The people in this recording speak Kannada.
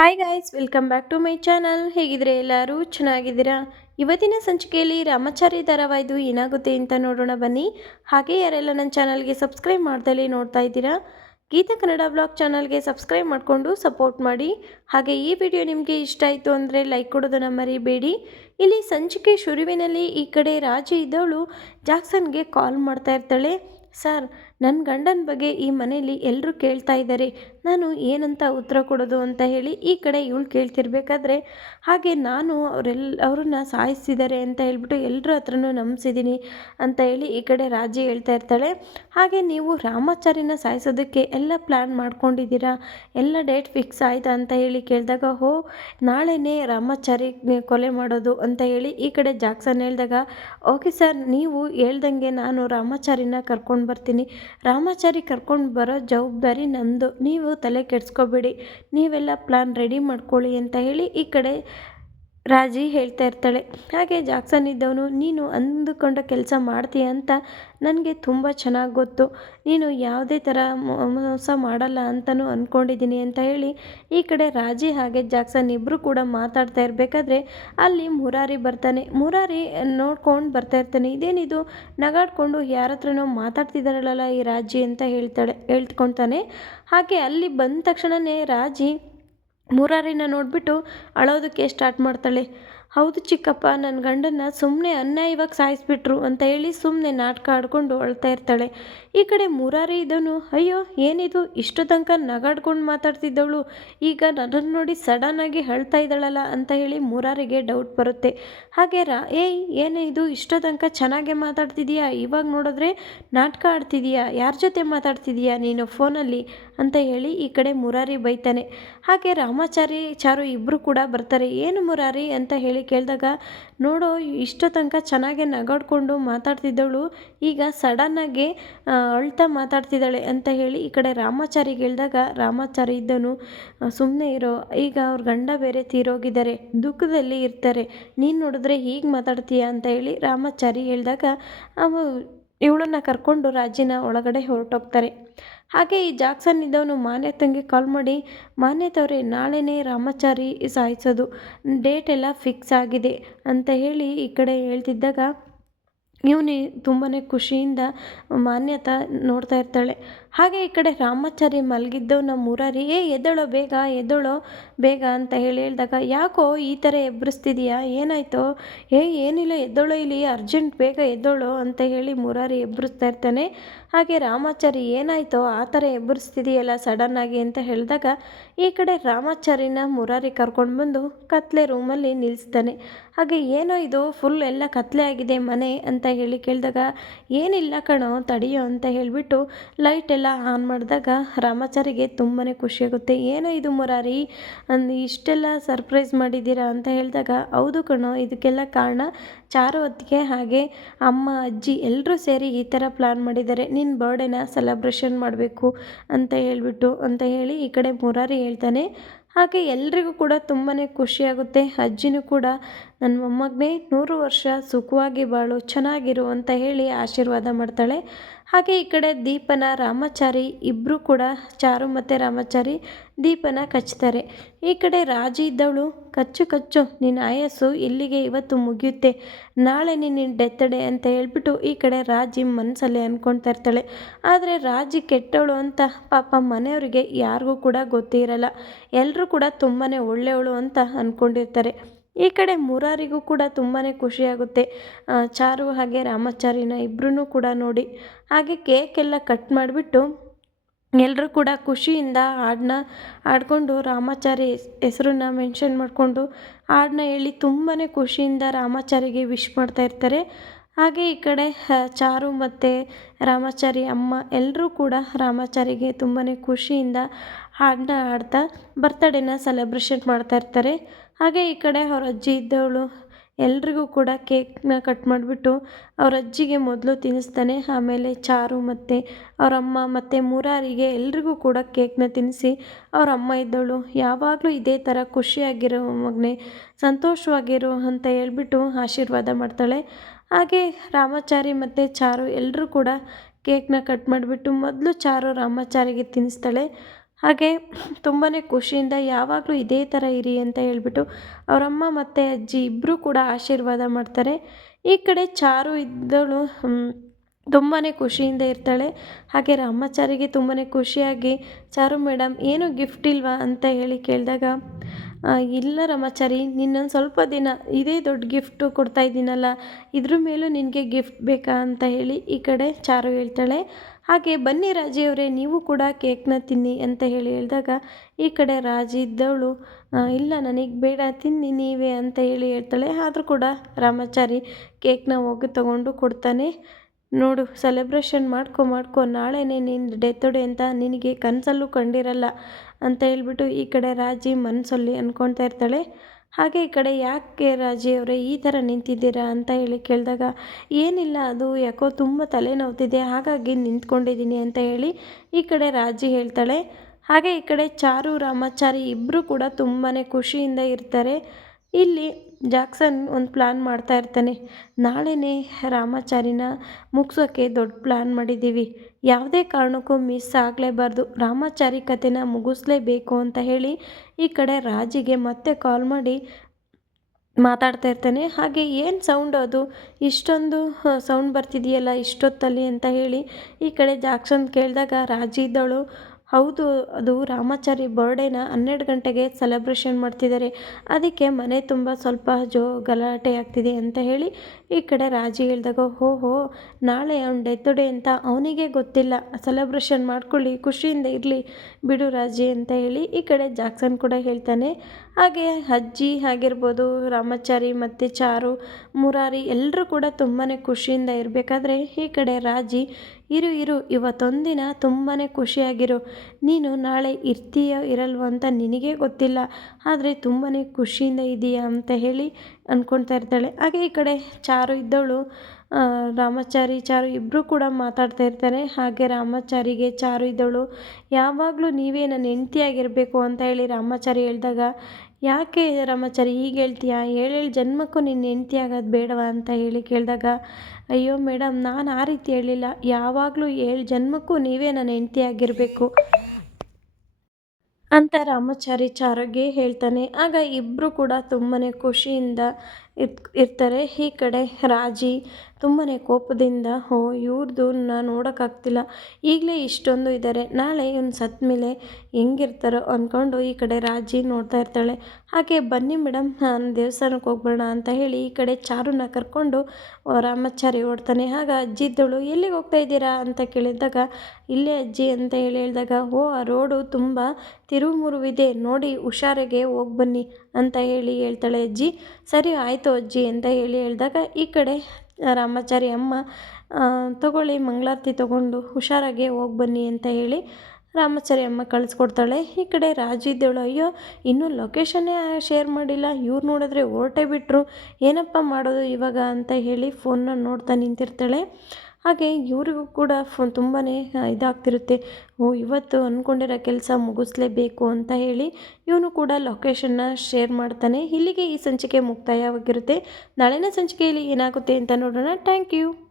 Hi guys welcome back to my channel ಹೇಗಿದ್ರೆ ಎಲ್ಲರೂ ಚೆನ್ನಾಗಿದ್ದೀರಾ? ಇವತ್ತಿನ ಸಂಚಿಕೆಯಲ್ಲಿ ರಾಮಾಚಾರಿ ಧಾರಾವಾಹಿದು ಏನಾಗುತ್ತೆ ಅಂತ ನೋಡೋಣ ಬನ್ನಿ. ಹಾಗೆ ಯಾರೆಲ್ಲ ನನ್ನ ಚಾನಲ್ಗೆ ಸಬ್ಸ್ಕ್ರೈಬ್ ಮಾಡ್ದಲ್ಲಿ ನೋಡ್ತಾ ಇದ್ದೀರಾ, ಗೀತಾ ಕನ್ನಡ ಬ್ಲಾಗ್ ಚಾನಲ್ಗೆ ಸಬ್ಸ್ಕ್ರೈಬ್ ಮಾಡಿಕೊಂಡು ಸಪೋರ್ಟ್ ಮಾಡಿ. ಹಾಗೆ ಈ ವಿಡಿಯೋ ನಿಮಗೆ ಇಷ್ಟ ಆಯಿತು ಅಂದರೆ ಲೈಕ್ ಕೊಡೋದನ್ನು ಮರಿಬೇಡಿ. ಇಲ್ಲಿ ಸಂಚಿಕೆ ಶುರುವಿನಲ್ಲಿ ಈ ಕಡೆ ರಾಜಿ ಇದ್ದವಳು ಜಾಕ್ಸನ್ಗೆ ಕಾಲ್ ಮಾಡ್ತಾ ಇರ್ತಾಳೆ. ಸರ್ ನನ್ನ ಗಂಡನ ಬಗ್ಗೆ ಈ ಮನೆಯಲ್ಲಿ ಎಲ್ಲರೂ ಕೇಳ್ತಾ ಇದ್ದಾರೆ ನಾನು ಏನಂತ ಉತ್ತರ ಕೊಡೋದು ಅಂತ ಹೇಳಿ ಈ ಕಡೆ ಇವಳು ಕೇಳ್ತಿರ್ಬೇಕಾದ್ರೆ, ಹಾಗೆ ನಾನು ಅವರೆಲ್ಲ ಅವ್ರನ್ನ ಸಾಯಿಸಿದ್ದಾರೆ ಅಂತ ಹೇಳ್ಬಿಟ್ಟು ಎಲ್ಲರೂ ಹತ್ರನೂ ನಂಬಿಸಿದ್ದೀನಿ ಅಂತ ಹೇಳಿ ಈ ಕಡೆ ರಾಜಿ ಹೇಳ್ತಾ ಇರ್ತಾಳೆ. ಹಾಗೆ ನೀವು ರಾಮಾಚಾರಿನ ಸಾಯಿಸೋದಕ್ಕೆ ಎಲ್ಲ ಪ್ಲ್ಯಾನ್ ಮಾಡ್ಕೊಂಡಿದ್ದೀರಾ, ಎಲ್ಲ ಡೇಟ್ ಫಿಕ್ಸ್ ಆಯಿತಾ ಅಂತ ಹೇಳಿ ಕೇಳಿದಾಗ, ಹೋ, ನಾಳೆನೇ ರಾಮಾಚಾರಿ ಕೊಲೆ ಮಾಡೋದು ಅಂತ ಹೇಳಿ ಈ ಕಡೆ ಜಾಕ್ಸನ್ ಹೇಳಿದಾಗ, ಓಕೆ ಸರ್, ನೀವು ಹೇಳ್ದಂಗೆ ನಾನು ರಾಮಾಚಾರಿನ ಕರ್ಕೊಂಡು ಬರ್ತೀನಿ ರಾಮಾಚಾರಿ ಕರ್ಕೊಂಡು ಬರೋ ಜವಾಬ್ದಾರಿ ನಮ್ಮದು ನೀವು ತಲೆ ಕೆಡಿಸ್ಕೋಬೇಡಿ. ನೀವೆಲ್ಲ ಪ್ಲ್ಯಾನ್ ರೆಡಿ ಮಾಡ್ಕೊಳ್ಳಿ ಅಂತ ಹೇಳಿ ಈ ಕಡೆ ರಾಜಿ ಹೇಳ್ತಾ ಇರ್ತಾಳೆ, ಹಾಗೆ ಜಾಕ್ಸನ್ ಇದ್ದವನು, ನೀನು ಅಂದುಕೊಂಡ ಕೆಲಸ ಮಾಡ್ತೀಯ ಅಂತ ನನಗೆ ತುಂಬ ಚೆನ್ನಾಗಿ ಗೊತ್ತು. ನೀನು ಯಾವುದೇ ಥರ ಮೋಸ ಮಾಡಲ್ಲ ಅಂತಲೂ ಅಂದ್ಕೊಂಡಿದ್ದೀನಿ ಅಂತ ಹೇಳಿ ಈ ಕಡೆ ರಾಜಿ ಹಾಗೆ ಜಾಕ್ಸನ್ ಇಬ್ಬರು ಕೂಡ ಮಾತಾಡ್ತಾ ಇರಬೇಕಾದ್ರೆ ಅಲ್ಲಿ ಮುರಾರಿ ಬರ್ತಾನೆ. ಮುರಾರಿ ನೋಡ್ಕೊಂಡು ಬರ್ತಾ ಇರ್ತಾನೆ. ಇದೇನಿದು? ನಗಾಡ್ಕೊಂಡು ಯಾರ ಹತ್ರನೋ ಮಾತಾಡ್ತಿದ್ದಾರಲ್ಲ ಈ ರಾಜಿ ಅಂತ ಹೇಳ್ತಾಳೆ ಹೇಳ್ಕೊತಾನೆ ಹಾಗೆ ಅಲ್ಲಿ ಬಂದ ತಕ್ಷಣವೇ ರಾಜಿ ಮುರಾರಿನ ನೋಡಿಬಿಟ್ಟು ಅಳೋದಕ್ಕೆ ಸ್ಟಾರ್ಟ್ ಮಾಡ್ತಾಳೆ. ಹೌದು ಚಿಕ್ಕಪ್ಪ ನನ್ನ ಗಂಡನ್ನ ಸುಮ್ಮನೆ ಅನ್ಯಾಯವಾಗಿ ಸಾಯಿಸ್ಬಿಟ್ರು ಅಂತ ಹೇಳಿ ಸುಮ್ಮನೆ ನಾಟಕ ಆಡ್ಕೊಂಡು ಅಳ್ತಾ ಇರ್ತಾಳೆ. ಈ ಕಡೆ ಮುರಾರಿ ಇದನು, ಅಯ್ಯೋ, ಏನಿದು? ಇಷ್ಟು ತನಕ ನಗಾಡ್ಕೊಂಡು ಮಾತಾಡ್ತಿದ್ದವಳು. ಈಗ ನನ್ನನ್ನು ನೋಡಿ ಸಡನ್ನಾಗಿ ಅಳ್ತಾ ಇದ್ದಾಳಲ್ಲ ಅಂತ ಹೇಳಿ ಮುರಾರಿಗೆ ಡೌಟ್ ಬರುತ್ತೆ. ಹಾಗೆ ರಾ, ಏಯ್, ಏನೇ ಇದು? ಇಷ್ಟು ತನಕ ಚೆನ್ನಾಗೆ ಮಾತಾಡ್ತಿದೀಯಾ? ಇವಾಗ ನೋಡಿದ್ರೆ ನಾಟಕ ಆಡ್ತಿದೀಯಾ? ಯಾರ ಜೊತೆ ಮಾತಾಡ್ತಿದೀಯಾ ನೀನು ಫೋನಲ್ಲಿ? ಅಂತ ಹೇಳಿ ಈ ಕಡೆ ಮುರಾರಿ ಬೈತಾನೆ. ಹಾಗೆ ರಾಮಾಚಾರಿ, ಚಾರು ಇಬ್ಬರು ಕೂಡ ಬರ್ತಾರೆ. ಏನು ಮುರಾರಿ? ಅಂತ ಹೇಳಿ ಕೇಳಿದಾಗ, ನೋಡೋ, ಇಷ್ಟು ತನಕ ಚೆನ್ನಾಗೆ ನಗಾಡ್ಕೊಂಡು ಮಾತಾಡ್ತಿದ್ದವಳು, ಈಗ ಸಡನ್ನಾಗಿ ಅಳ್ತಾ ಮಾತಾಡ್ತಿದ್ದಾಳೆ ಅಂತ ಹೇಳಿ ಈ ಕಡೆ ರಾಮಾಚಾರಿ ಹೇಳಿದಾಗ ರಾಮಾಚಾರಿ ಇದ್ದನು ಸುಮ್ಮನೆ ಇರೋ, ಈಗ ಅವ್ರ ಗಂಡ ಬೇರೆ ತೀರೋಗಿದ್ದಾರೆ, ದುಃಖದಲ್ಲಿ ಇರ್ತಾರೆ, ನೀನು ನೋಡಿದ್ರೆ ಹೀಗೆ ಮಾತಾಡ್ತೀಯ? ಅಂತ ಹೇಳಿ ರಾಮಾಚಾರಿ ಹೇಳಿದಾಗ, ಅವ ಇವಳನ್ನ ಕರ್ಕೊಂಡು ರಾಜಿನ ಒಳಗಡೆ ಹೊರಟೋಗ್ತಾರೆ. ಹಾಗೆ ಈ ಜಾಕ್ಸನ್ ಇದ್ದವನು ಮಾನ್ಯತಂಗೆ ಕಾಲ್ ಮಾಡಿ ಮಾನ್ಯತವ್ರೆ ನಾಳೆನೇ ರಾಮಾಚಾರಿ ಸಾಯಿಸೋದು. ಡೇಟ್ ಎಲ್ಲ ಫಿಕ್ಸ್ ಆಗಿದೆ ಅಂತ ಹೇಳಿ ಈ ಕಡೆ ಹೇಳ್ತಿದ್ದಾಗ ಇವನಿ ತುಂಬಾ ಖುಷಿಯಿಂದ ಮಾನ್ಯತ ನೋಡ್ತಾ ಇರ್ತಾಳೆ. ಹಾಗೆ ಈ ಕಡೆ ರಾಮಾಚಾರಿ ಮಲಗಿದ್ದವನ ಮುರಾರಿ, ಏ, ಎದ್ದಳೋ ಬೇಗ ಎದ್ದಳೋ ಬೇಗ ಅಂತ ಹೇಳಿ ಹೇಳಿದಾಗ, ಯಾಕೋ ಈ ಥರ ಎಬ್ಬರಿಸ್ತಿದೀಯಾ ಏನಾಯ್ತೋ? ಏ, ಏನಿಲ್ಲ, ಎದ್ದೋಳೋ ಇಲ್ಲಿ, ಅರ್ಜೆಂಟ್ ಬೇಗ ಎದ್ದೋಳು ಅಂತ ಹೇಳಿ ಮುರಾರಿ ಎಬ್ಬರಿಸ್ತಾ ಇರ್ತಾನೆ. ಹಾಗೆ ರಾಮಾಚಾರಿ, ಏನಾಯ್ತೋ? ಆ ಥರ ಎಬ್ಬರಿಸ್ತಿದೆಯಲ್ಲ ಸಡನ್ನಾಗಿ ಅಂತ ಹೇಳಿದಾಗ, ಈ ಕಡೆ ರಾಮಾಚಾರಿನ ಮುರಾರಿ ಕರ್ಕೊಂಡು ಬಂದು ಕತ್ಲೆ ರೂಮಲ್ಲಿ ನಿಲ್ಲಿಸ್ತಾನೆ ಹಾಗೆ ಏನೋ ಇದು? ಫುಲ್ ಎಲ್ಲ ಕತ್ಲೆ ಆಗಿದೆ ಮನೆ ಅಂತ ಹೇಳಿ ಕೇಳಿದಾಗ, ಏನಿಲ್ಲ ಕಣೋ, ತಡಿಯೋ ಅಂತ ಹೇಳಿಬಿಟ್ಟು ಲೈಟ್ ಎಲ್ಲ ಆನ್ ಮಾಡಿದಾಗ ರಾಮಾಚಾರಿಗೆ ತುಂಬಾ ಖುಷಿಯಾಗುತ್ತೆ ಏನೋ ಇದು ಮುರಾರಿ, ಅಂದು ಇಷ್ಟೆಲ್ಲ ಸರ್ಪ್ರೈಸ್ ಮಾಡಿದ್ದೀರಾ? ಅಂತ ಹೇಳಿದಾಗ, ಹೌದು ಕಣೋ, ಇದಕ್ಕೆಲ್ಲ ಕಾರಣ ಚಾರು ಹೊತ್ತಿಗೆ ಹಾಗೆ ಅಮ್ಮ, ಅಜ್ಜಿ ಎಲ್ಲರೂ ಸೇರಿ ಈ ಥರ ಪ್ಲ್ಯಾನ್ ಮಾಡಿದ್ದಾರೆ. ನಿನ್ನ ಬರ್ಡೇನ ಸೆಲೆಬ್ರೇಷನ್ ಮಾಡಬೇಕು ಅಂತ ಹೇಳಿಬಿಟ್ಟು, ಅಂತ ಹೇಳಿ ಈ ಕಡೆ ಮುರಾರಿ ಹೇಳ್ತಾನೆ. ಹಾಗೆ ಎಲ್ರಿಗೂ ಕೂಡ ತುಂಬಾ ಖುಷಿಯಾಗುತ್ತೆ ಅಜ್ಜಿನೂ ಕೂಡ, ನನ್ನ ಮೊಮ್ಮಗನೇ ನೂರು ವರ್ಷ ಸುಖವಾಗಿ ಬಾಳು, ಚೆನ್ನಾಗಿರು ಅಂತ ಹೇಳಿ ಆಶೀರ್ವಾದ ಮಾಡ್ತಾಳೆ. ಹಾಗೆ ಈ ಕಡೆ ದೀಪನ ರಾಮಾಚಾರಿ ಇಬ್ಬರು ಕೂಡ ಚಾರು ಮತ್ತು ರಾಮಾಚಾರಿ ದೀಪನ ಕಚ್ತಾರೆ. ಈ ಕಡೆ ರಾಜಿ ಇದ್ದವಳು, ಕಚ್ಚು ಕಚ್ಚು, ನಿನ್ನ ಆಯಸ್ಸು ಇಲ್ಲಿಗೆ ಇವತ್ತು ಮುಗಿಯುತ್ತೆ. ನಾಳೆ ನಿನ್ನ ಡೆತ್ತಡೆ ಅಂತ ಹೇಳ್ಬಿಟ್ಟು ಈ ಕಡೆ ರಾಜಿ ಮನಸ್ಸಲ್ಲೇ ಅಂದ್ಕೊಳ್ತಾ ಇರ್ತಾಳೆ. ಆದರೆ ರಾಜಿ ಕೆಟ್ಟವಳು ಅಂತ ಪಾಪ ಮನೆಯವರಿಗೆ ಯಾರಿಗೂ ಕೂಡ ಗೊತ್ತಿರಲ್ಲ ಎಲ್ಲರೂ ಕೂಡ ತುಂಬಾ ಒಳ್ಳೆಯವಳು ಅಂತ ಅಂದ್ಕೊಂಡಿರ್ತಾರೆ ಈ ಕಡೆ ಮುರಾರಿಗೂ ಕೂಡ ತುಂಬಾ ಖುಷಿಯಾಗುತ್ತೆ. ಚಾರು ಹಾಗೆ ರಾಮಾಚಾರಿನ ಇಬ್ಬರೂ ಕೂಡ ನೋಡಿ. ಹಾಗೆ ಕೇಕೆಲ್ಲ ಕಟ್ ಮಾಡಿಬಿಟ್ಟು ಎಲ್ಲರೂ ಕೂಡ ಖುಷಿಯಿಂದ ಹಾಡನ್ನ ಹಾಡ್ಕೊಂಡು ರಾಮಾಚಾರಿ ಹೆಸರನ್ನ ಮೆನ್ಷನ್ ಮಾಡಿಕೊಂಡು ಹಾಡನ್ನ ಹೇಳಿ ತುಂಬಾ ಖುಷಿಯಿಂದ ರಾಮಾಚಾರಿಗೆ ವಿಶ್ ಮಾಡ್ತಾ ಇರ್ತಾರೆ. ಹಾಗೆ ಈ ಕಡೆ ಚಾರು ಮತ್ತು ರಾಮಾಚಾರಿ ಅಮ್ಮ ಎಲ್ಲರೂ ಕೂಡ ರಾಮಾಚಾರಿಗೆ ತುಂಬಾ ಖುಷಿಯಿಂದ ಹಾಡನ್ನ ಹಾಡ್ತಾ ಬರ್ತಡೇನ ಸೆಲೆಬ್ರೇಷನ್ ಮಾಡ್ತಾ ಇರ್ತಾರೆ. ಹಾಗೆ ಈ ಕಡೆ ಅವ್ರ ಅಜ್ಜಿ ಇದ್ದವಳು ಎಲ್ರಿಗೂ ಕೂಡ ಕೇಕ್ನ ಕಟ್ ಮಾಡಿಬಿಟ್ಟು ಅವ್ರ ಅಜ್ಜಿಗೆ ಮೊದಲು ತಿನ್ನಿಸ್ತಾನೆ, ಆಮೇಲೆ ಚಾರು ಮತ್ತು ಅವರಮ್ಮ ಮತ್ತು ಮೂರಾರಿಗೆ ಎಲ್ರಿಗೂ ಕೂಡ ಕೇಕ್ನ ತಿನ್ನಿಸಿ ಅವ್ರ ಅಮ್ಮ ಇದ್ದವಳು. ಯಾವಾಗಲೂ ಇದೇ ಥರ ಖುಷಿಯಾಗಿರೋ ಮಗನೇ, ಸಂತೋಷವಾಗಿರು ಅಂತ ಹೇಳ್ಬಿಟ್ಟು ಆಶೀರ್ವಾದ ಮಾಡ್ತಾಳೆ. ಹಾಗೆ ರಾಮಾಚಾರಿ ಮತ್ತು ಚಾರು ಎಲ್ಲರೂ ಕೂಡ ಕೇಕ್ನ ಕಟ್ ಮಾಡಿಬಿಟ್ಟು ಮೊದಲು ಚಾರು ರಾಮಾಚಾರಿಗೆ ತಿನ್ನಿಸ್ತಾಳೆ. ಹಾಗೆ ತುಂಬಾ ಖುಷಿಯಿಂದ ಯಾವಾಗಲೂ ಇದೇ ಥರ ಇರಿ ಅಂತ ಹೇಳ್ಬಿಟ್ಟು ಅವರಮ್ಮ ಮತ್ತು ಅಜ್ಜಿ ಇಬ್ಬರೂ ಕೂಡ ಆಶೀರ್ವಾದ ಮಾಡ್ತಾರೆ. ಈ ಕಡೆ ಚಾರು ಇದ್ದವಳು ತುಂಬಾ ಖುಷಿಯಿಂದ ಇರ್ತಾಳೆ. ಹಾಗೆ ರಾಮಾಚಾರಿಗೆ ತುಂಬಾ ಖುಷಿಯಾಗಿ, ಚಾರು ಮೇಡಮ್ ಏನು ಗಿಫ್ಟ್ ಇಲ್ವಾ? ಅಂತ ಹೇಳಿ ಕೇಳಿದಾಗ ಇಲ್ಲ ರಾಮಾಚಾರಿ, ನಿನ್ನೊಂದು ಸ್ವಲ್ಪ ದಿನ ಇದೇ ದೊಡ್ಡ ಗಿಫ್ಟು ಕೊಡ್ತಾ ಇದ್ದೀನಲ್ಲ, ಇದ್ರ ಮೇಲೂ ನಿನಗೆ ಗಿಫ್ಟ್ ಬೇಕಾ? ಅಂತ ಹೇಳಿ ಈ ಕಡೆ ಚಾರು ಹೇಳ್ತಾಳೆ. ಹಾಗೆ ಬನ್ನಿ ರಾಜಿಯವರೇ ನೀವು ಕೂಡ ಕೇಕ್ನ ತಿನ್ನಿ ಅಂತ ಹೇಳಿ ಹೇಳಿದಾಗ, ಈ ಕಡೆ ರಾಜಿ ಇದ್ದವಳು ಇಲ್ಲ, ನನಗೆ ಬೇಡ, ತಿನ್ನಿ ನೀವೇ ಅಂತ ಹೇಳಿ ಹೇಳ್ತಾಳೆ. ಆದರೂ ಕೂಡ ರಾಮಾಚಾರಿ ಕೇಕ್ನ ಹೋಗಿ ತಗೊಂಡು ಕೊಡ್ತಾನೆ. ನೋಡು ಸೆಲೆಬ್ರೇಷನ್ ಮಾಡ್ಕೊ ಮಾಡ್ಕೊ, ನಾಳೆನೇ ನಿನ್ನ ಡೆತ್ ಡೇ ಅಂತ ನಿನಗೆ ಕನಸಲ್ಲೂ ಕಂಡಿರಲ್ಲ ಅಂತ ಹೇಳ್ಬಿಟ್ಟು ಈ ಕಡೆ ರಾಜಿ ಮನಸ್ಸಲ್ಲಿ ಅಂದ್ಕೊಳ್ತಾ ಇರ್ತಾಳೆ. ಹಾಗೆ ಈ ಕಡೆ ಯಾಕೆ ರಾಜಿ ಅವರೇ ಈ ಥರ ನಿಂತಿದ್ದೀರಾ ಅಂತ ಹೇಳಿ ಕೇಳಿದಾಗ, ಏನಿಲ್ಲ ಅದು ಯಾಕೋ ತುಂಬ ತಲೆನೋವ್ತಿದೆ, ಹಾಗಾಗಿ ನಿಂತ್ಕೊಂಡಿದ್ದೀನಿ ಅಂತ ಹೇಳಿ ಈ ಕಡೆ ರಾಜಿ ಹೇಳ್ತಾಳೆ. ಹಾಗೆ ಈ ಕಡೆ ಚಾರು, ರಾಮಾಚಾರಿ ಇಬ್ಬರು ಕೂಡ ತುಂಬಾ ಖುಷಿಯಿಂದ ಇರ್ತಾರೆ. ಇಲ್ಲಿ ಜಾಕ್ಸನ್ ಒಂದು ಪ್ಲ್ಯಾನ್ ಮಾಡ್ತಾ ಇರ್ತಾನೆ. ನಾಳೆನೇ ರಾಮಾಚಾರಿನ ಮುಗಿಸೋಕ್ಕೆ ದೊಡ್ಡ ಪ್ಲ್ಯಾನ್ ಮಾಡಿದ್ದೀವಿ. ಯಾವುದೇ ಕಾರಣಕ್ಕೂ ಮಿಸ್ ಆಗಲೇಬಾರ್ದು. ರಾಮಾಚಾರಿ ಕಥೆನ ಮುಗಿಸ್ಲೇಬೇಕು ಅಂತ ಹೇಳಿ ಈ ಕಡೆ ರಾಜಿಗೆ ಮತ್ತೆ ಕಾಲ್ ಮಾಡಿ ಮಾತಾಡ್ತಾ ಇರ್ತಾನೆ. ಹಾಗೆ ಏನು ಸೌಂಡ್ ಅದು? ಇಷ್ಟೊಂದು ಸೌಂಡ್ ಬರ್ತಿದೆಯಲ್ಲ ಇಷ್ಟೊತ್ತಲ್ಲಿ ಅಂತ ಹೇಳಿ ಈ ಕಡೆ ಜಾಕ್ಸನ್ ಕೇಳಿದಾಗ ರಾಜಿ ಇದ್ದವಳು ಹೌದು, ಅದು ರಾಮಾಚಾರಿ ಬರ್ಡೇನ ಹನ್ನೆರಡು ಗಂಟೆಗೆ ಸೆಲೆಬ್ರೇಷನ್ ಮಾಡ್ತಿದ್ದಾರೆ. ಅದಕ್ಕೆ ಮನೆ ತುಂಬ ಸ್ವಲ್ಪ ಜೋ ಗಲಾಟೆ ಆಗ್ತಿದೆ ಅಂತ ಹೇಳಿ ಈ ಕಡೆ ರಾಜಿ ಹೇಳಿದಾಗ ಹೋ ನಾಳೆ ಅವ್ನ ಡೆತ್ ಡೇ ಅಂತ ಅವನಿಗೆ ಗೊತ್ತಿಲ್ಲ. ಸೆಲೆಬ್ರೇಷನ್ ಮಾಡ್ಕೊಳ್ಳಿ, ಖುಷಿಯಿಂದ ಇರಲಿ, ಬಿಡು ರಾಜಿ ಅಂತ ಹೇಳಿ ಈ ಕಡೆ ಜಾಕ್ಸನ್ ಕೂಡ ಹೇಳ್ತಾನೆ. ಹಾಗೆ ಅಜ್ಜಿ ಆಗಿರ್ಬೋದು, ರಾಮಾಚಾರಿ ಮತ್ತು ಚಾರು, ಮುರಾರಿ ಎಲ್ಲರೂ ಕೂಡ ತುಂಬಾ ಖುಷಿಯಿಂದ ಇರಬೇಕಾದ್ರೆ ಈ ಕಡೆ ರಾಜಿ ಇರು ಇರು, ಇವತ್ತೊಂದಿನ ತುಂಬಾ ಖುಷಿಯಾಗಿರು. ನೀನು ನಾಳೆ ಇರ್ತೀಯ, ಇರಲ್ವೋ ಅಂತ ನಿನಗೇ ಗೊತ್ತಿಲ್ಲ. ಆದರೆ ತುಂಬಾ ಖುಷಿಯಿಂದ ಇದೆಯಾ ಅಂತ ಹೇಳಿ ಅಂದ್ಕೊಳ್ತಾ ಇರ್ತಾಳೆ. ಹಾಗೆ ಈ ಕಡೆ ಚಾರು ಇದ್ದವಳು ರಾಮಾಚಾರಿ ಚಾರು ಇಬ್ಬರು ಕೂಡ ಮಾತಾಡ್ತಾ ಇರ್ತಾರೆ. ಹಾಗೆ ರಾಮಾಚಾರಿಗೆ ಚಾರು ಇದ್ದವಳು, ಯಾವಾಗಲೂ ನೀವೇ ನನ್ನ ಹೆಂಡ್ತಿಯಾಗಿರಬೇಕು ಅಂತ ಹೇಳಿ ರಾಮಾಚಾರಿ ಹೇಳಿದಾಗ ಯಾಕೆ ರಾಮಾಚಾರಿ ಈಗ ಹೇಳ್ತೀಯಾ? ಏಳೇಳು ಜನ್ಮಕ್ಕೂ ನಿನ್ನ ಹೆಂಡತಿ ಆಗೋದು ಬೇಡವಾ ಅಂತ ಹೇಳಿ ಕೇಳಿದಾಗ, ಅಯ್ಯೋ ಮೇಡಮ್ ನಾನು ಆ ರೀತಿ ಹೇಳಿಲ್ಲ ಯಾವಾಗಲೂ ಏಳು ಜನ್ಮಕ್ಕೂ ನೀವೇ ನನ್ನ ಹೆಂಡತಿ ಆಗಿರಬೇಕು ಅಂತ ರಾಮಾಚಾರಿ ಚಾರುಗೆ ಹೇಳ್ತಾನೆ. ಆಗ ಇಬ್ಬರು ಕೂಡ ತುಂಬಾ ಖುಷಿಯಿಂದ ಇರ್ತಾರೆ. ಈ ಕಡೆ ರಾಜಿ ತುಂಬಾ ಕೋಪದಿಂದ, ಹೋ ಇವ್ರದ್ದು ನಾನು ನೋಡೋಕ್ಕಾಗ್ತಿಲ್ಲ. ಈಗಲೇ ಇಷ್ಟೊಂದು ಇದ್ದಾರೆ ನಾಳೆ ಇವ್ನು ಸತ್ತ ಮೇಲೆ ಹೆಂಗಿರ್ತಾರೋ ಅಂದ್ಕೊಂಡು ಈ ಕಡೆ ರಾಜಿ ನೋಡ್ತಾ ಇರ್ತಾಳೆ. ಹಾಗೆ ಬನ್ನಿ ಮೇಡಮ್ ನಾನು ದೇವಸ್ಥಾನಕ್ಕೆ ಹೋಗ್ಬೇಡ ಅಂತ ಹೇಳಿ ಈ ಕಡೆ ಚಾರುನ ಕರ್ಕೊಂಡು ರಾಮಾಚಾರಿ ಓಡ್ತಾನೆ. ಆಗ ಅಜ್ಜಿ ಇದ್ದಳು, ಎಲ್ಲಿಗೆ ಹೋಗ್ತಾ ಇದ್ದೀರಾ? ಅಂತ ಕೇಳಿದಾಗ, ಇಲ್ಲೇ ಅಜ್ಜಿ ಅಂತ ಹೇಳಿ ಹೇಳಿದಾಗ, ಓ, ಆ ರೋಡು ತುಂಬ ತಿರುವು ನೋಡಿ, ಹುಷಾರಿಗೆ ಹೋಗಿ ಬನ್ನಿ. ಅಂತ ಹೇಳಿ ಹೇಳ್ತಾಳೆ, ಅಜ್ಜಿ, ಸರಿ ಆಯಿತು ಅಜ್ಜಿ ಅಂತ ಹೇಳಿ ಹೇಳಿದಾಗ, ಈ ಕಡೆ ರಾಮಾಚಾರಿ ಅಮ್ಮ ತಗೊಳ್ಳಿ, ಮಂಗಳಾರತಿ ತಗೊಂಡು ಹುಷಾರಾಗಿ ಹೋಗಿ ಬನ್ನಿ ಅಂತ ಹೇಳಿ ರಾಮಾಚಾರಿ ಅಮ್ಮ ಕಳಿಸ್ಕೊಡ್ತಾಳೆ. ಈ ಕಡೆ ರಾಜು ಅಯ್ಯೋ, ಇನ್ನೂ ಲೊಕೇಶನ್ನೇ ಶೇರ್ ಮಾಡಿಲ್ಲ, ಇವ್ರು ನೋಡಿದ್ರೆ ಹೊರಟೇ ಬಿಟ್ಟರು ಏನಪ್ಪ ಮಾಡೋದು ಇವಾಗ ಅಂತ ಹೇಳಿ ಫೋನ್ನ ನೋಡ್ತಾ ನಿಂತಿರ್ತಾಳೆ. ಹಾಗೆ ಇವರಿಗೂ ಕೂಡ ಫೋನ್ ತುಂಬಾ ಇದಾಗ್ತಿರುತ್ತೆ. ಓ, ಇವತ್ತು ಅಂದ್ಕೊಂಡಿರೋ ಕೆಲಸ ಮುಗಿಸ್ಲೇಬೇಕು ಅಂತ ಹೇಳಿ ಇವನು ಕೂಡ ಲೊಕೇಶನ್ನ ಶೇರ್ ಮಾಡ್ತಾನೆ. ಇಲ್ಲಿಗೆ ಈ ಸಂಚಿಕೆ ಮುಕ್ತಾಯವಾಗಿರುತ್ತೆ. ನಾಳಿನ ಸಂಚಿಕೆಯಲ್ಲಿ ಏನಾಗುತ್ತೆ ಅಂತ ನೋಡೋಣ. Thank you